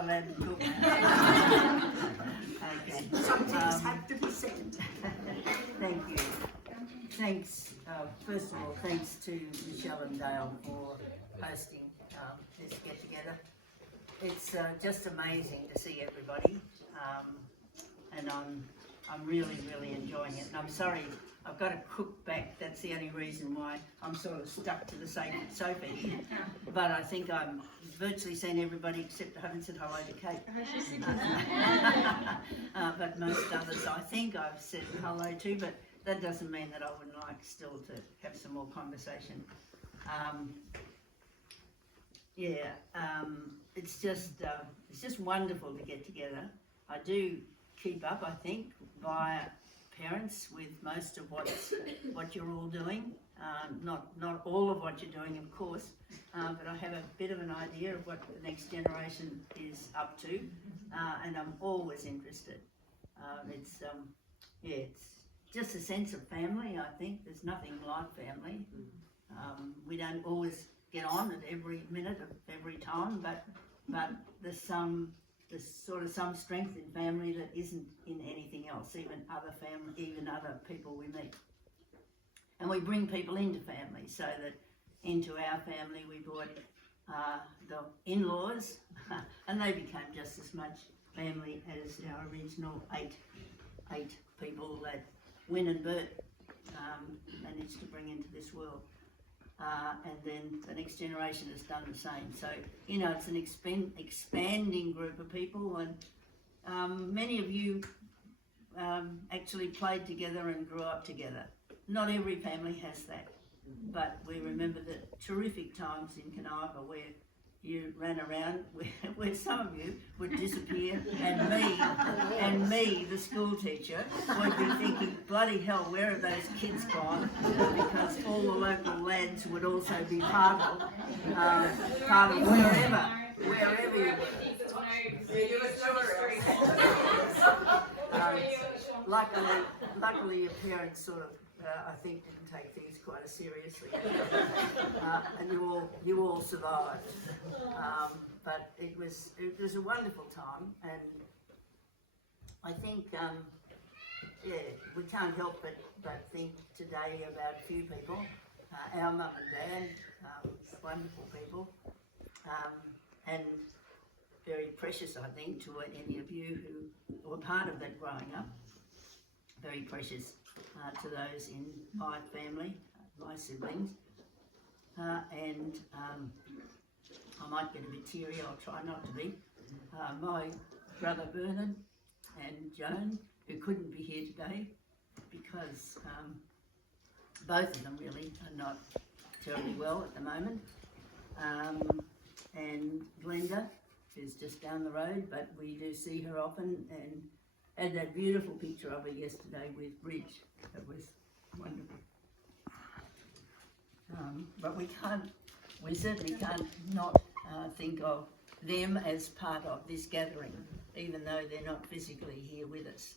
not allowed to cook. Okay. Some things have to be said. Thank you. Thanks, first of all, thanks to Michelle and Dale for hosting this get-together. It's just amazing to see everybody, and I'm really enjoying it. And I'm sorry, I've got to cook back. That's the only reason why I'm sort of stuck to the same sofa here. But I think I'm virtually seen everybody except I haven't said hello to Kate. But most others I think I've said hello to, but that doesn't mean that I wouldn't like still to have some more conversation. It's just wonderful to get together. I do keep up, I think, via parents with most of what you're all doing. Not all of what you're doing, of course, but I have a bit of an idea of what the next generation is up to, and I'm always interested. It's just a sense of family. I think there's nothing like family. We don't always get on at every minute of every time, but there's sort of some strength in family that isn't in anything else, even other people we meet. And we bring people into family, so that into our family we brought the in-laws, and they became just as much family as our original eight people that Win and Bert managed to bring into this world. And then the next generation has done the same. So, it's an expanding group of people, and many of you actually played together and grew up together. Not every family has that, but we remember the terrific times in Kanawa where you ran around, where some of you would disappear, and me, the school teacher, would be thinking, bloody hell, where have those kids gone? Because all the local lads would also be part of wherever you were. Luckily your parents sort of, I think, didn't take things quite as seriously, and you all survived. But it was a wonderful time, and I think we can't help but think today about a few people. Our mum and dad, wonderful people, and very precious, I think, to any of you who were part of that growing up. Very precious to those in my family, my siblings, and I might get a bit teary, I'll try not to be. My brother Bernard and Joan, who couldn't be here today because both of them really are not terribly well at the moment, and Glenda, who's just down the road, but we do see her often, and had that beautiful picture of her yesterday with Brigid. That was wonderful. But we certainly can't not think of them as part of this gathering, even though they're not physically here with us.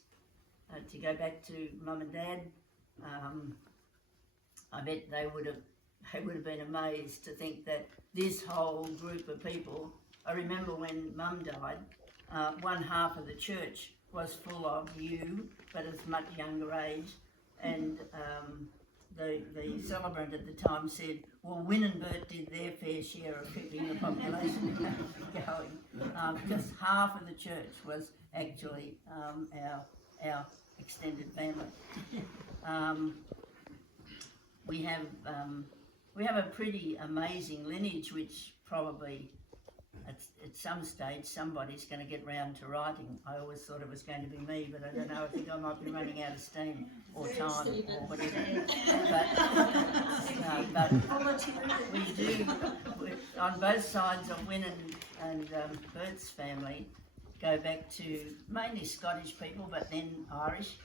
To go back to Mum and Dad, I bet they would have been amazed to think that this whole group of people, I remember when Mum died, one half of the church was full of you, but at a much younger age, and the celebrant at the time said, well, Win and Bert did their fair share of keeping the population going. Just half of the church was actually our extended family. We have a pretty amazing lineage, which probably at some stage somebody's going to get round to writing. I always thought it was going to be me, but I don't know. I think I might be running out of steam or time or whatever. But we do, on both sides of Win and Bert's family, go back to mainly Scottish people, but then Irish,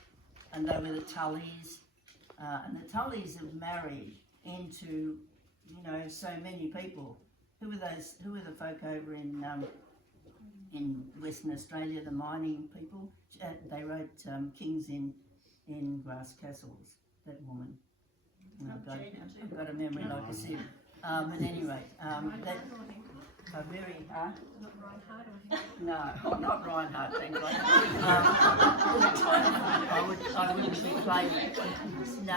and they were the Tullys. And the Tullys have married into, so many people. Who were the folk over in Western Australia, the mining people? They wrote Kings in Grass Castles, that woman. I've got a memory like a sieve. At any rate, a very, huh? Not Reinhardt or No, not Reinhardt, thank God. I wouldn't be claiming. No,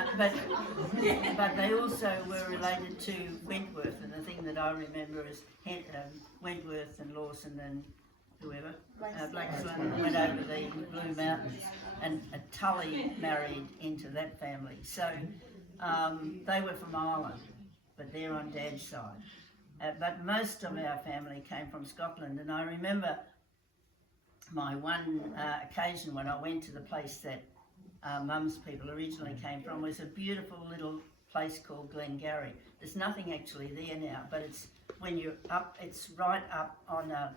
but they also were related to Wentworth, and the thing that I remember is Wentworth and Lawson and whoever, Blackstone went over the Blue Mountains, and Tully married into that family. So they were from Ireland, but they're on Dad's side. But most of our family came from Scotland, and I remember my one occasion when I went to the place that Mum's people originally came from was a beautiful little place called Glengarry. There's nothing actually there now, but it's when you're up, it's right up on a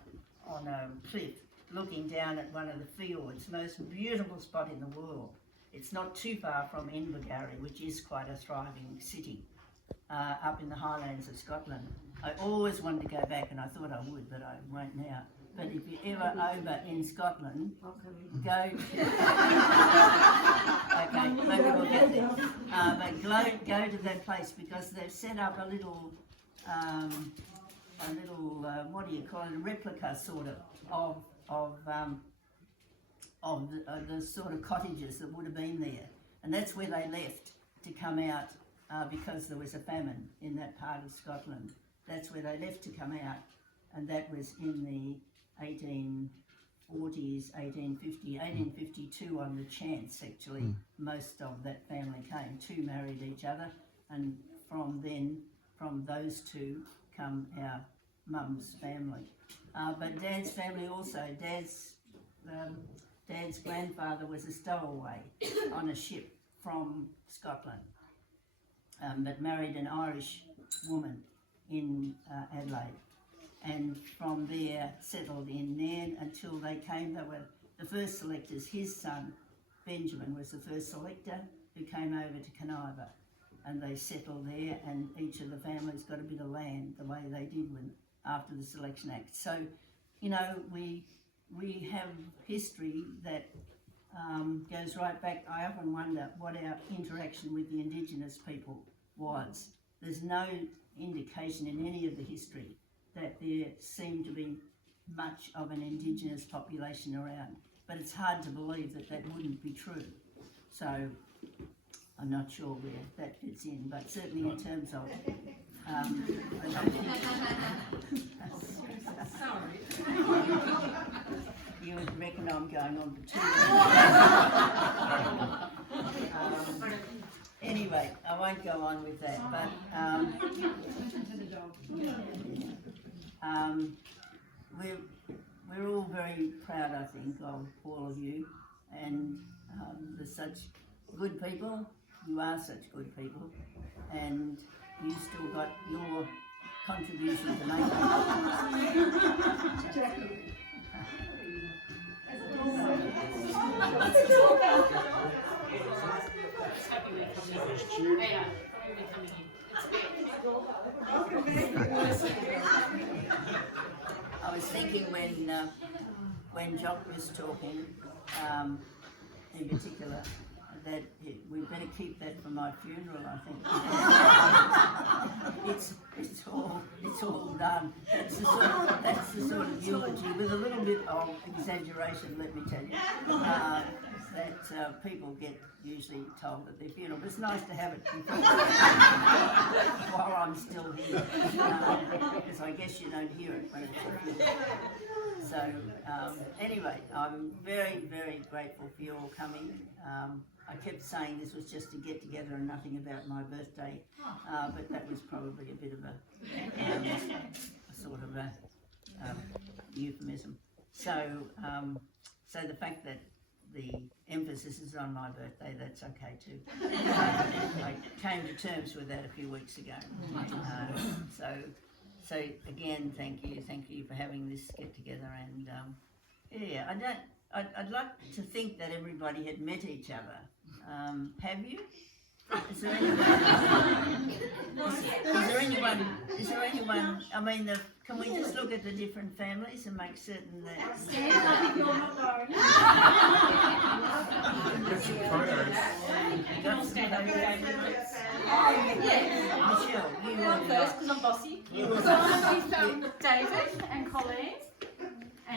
cliff looking down at one of the fjords, most beautiful spot in the world. It's not too far from Invergarry, which is quite a thriving city up in the highlands of Scotland. I always wanted to go back, and I thought I would, but I won't now. But if you're ever over in Scotland, go to... Okay, maybe we'll get there. But go to that place, because they've set up a little what do you call it, a replica sort of the sort of cottages that would have been there. And that's where they left to come out because there was a famine in that part of Scotland. That's where they left to come out, and that was in the 1840s, 1852 on the chance actually. Most of that family came. Two married each other, and from those two come our Mum's family. But Dad's family also, Dad's grandfather was a stowaway on a ship from Scotland, but married an Irish woman in Adelaide, and from there settled in Nairn until they came. They were the first selectors. His son Benjamin was the first selector who came over to Conaiva, and they settled there, and each of the families got a bit of land the way they did after the Selection Act. So, you know, we have history that goes right back. I often wonder what our interaction with the Indigenous people was. There's no indication in any of the history that there seemed to be much of an Indigenous population around, but it's hard to believe that that wouldn't be true. So I'm not sure where that fits in, but certainly in terms of I don't think sorry. you would reckon I'm going on for 2 minutes. Anyway, I won't go on with that, but we're all very proud, I think, of all of you, and there's such good people. You are such good people, and you still got your contribution to make. I was thinking when Jock was talking, in particular, that we better keep that for my funeral. I think it's all done. That's the sort of eulogy with a little bit of exaggeration. Let me tell you that people get usually told at their funeral. But it's nice to have it while I'm still here, because I guess you don't hear it when it's a funeral. So anyway, I'm very, very grateful for you all coming. I kept saying this was just a get together and nothing about my birthday, but that was probably a bit of a sort of a euphemism. So, so the fact that the emphasis is on my birthday, that's okay too. I came to terms with that a few weeks ago. So again, thank you for having this get together, and yeah, I'd like to think that everybody had met each other. Have you? Is there anyone? I mean, Can we just look at the different families and make certain that... Stand up if you're not going. Get some photos. You can all stand up and go with it. Michelle, you I'm will first because I'm bossy. You will David and Colin.